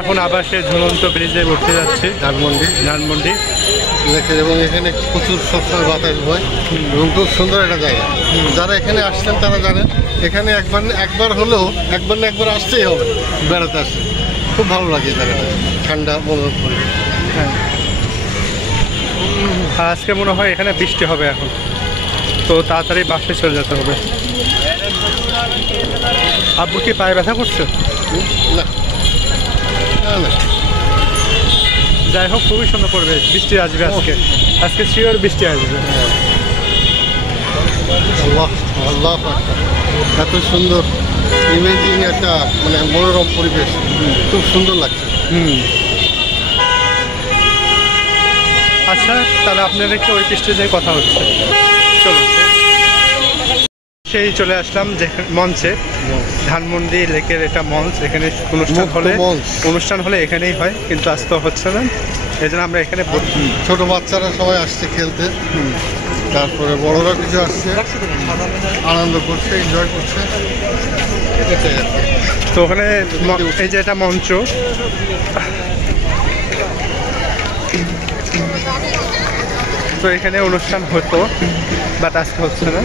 এখন আবার সে ঝুলন্ত ব্রিজে উঠতে যাচ্ছে ধানমন্ডি দেখেন, এবং এখানে প্রচুর সবসময় বাতাস বয় এবং খুব সুন্দর একটা জায়গা। যারা এখানে আসছেন তারা জানেন এখানে একবার হলেও একবার আসতেই হবে বেড়াতে আসলে। খুব ভালো লাগে জায়গাটা, ঠান্ডা মনোরম পরিবেশ। হ্যাঁ, আর আজকে মনে হয় এখানে বৃষ্টি হবে এখন, তো তাড়াতাড়ি বাসে চলে যেতে হবে। আব্বু কি পায়ে ব্যথা করছে? না না, যাই হোক, খুবই সুন্দর পরিবেশ। বৃষ্টি আসবে আজকে শিওর বৃষ্টি আসবে। আল্লাহ আল্লাহ, এত সুন্দর ইমেজিং একটা মানে মনোরম পরিবেশ, খুব সুন্দর লাগছে। আচ্ছা, তাহলে আপনাদের একটু ওই পৃষ্ঠে যাই কথা হচ্ছে। চলো, সেই চলে আসলাম যে মঞ্চে, ধানমন্ডি লেকের এটা মঞ্চ। এখানে অনুষ্ঠান হলে এখানেই হয়, কিন্তু আজ তো হচ্ছে না, এই জন্য আমরা এখানে ছোট বাচ্চারা সবাই আসছে খেলতে, তারপরে বড়রা কিছু আসছে, আনন্দ করছে, এনজয় করছে। তো ওখানে এই যে এটা মঞ্চ, তো এখানে অনুষ্ঠান হতো, বাট আজকে হচ্ছে না।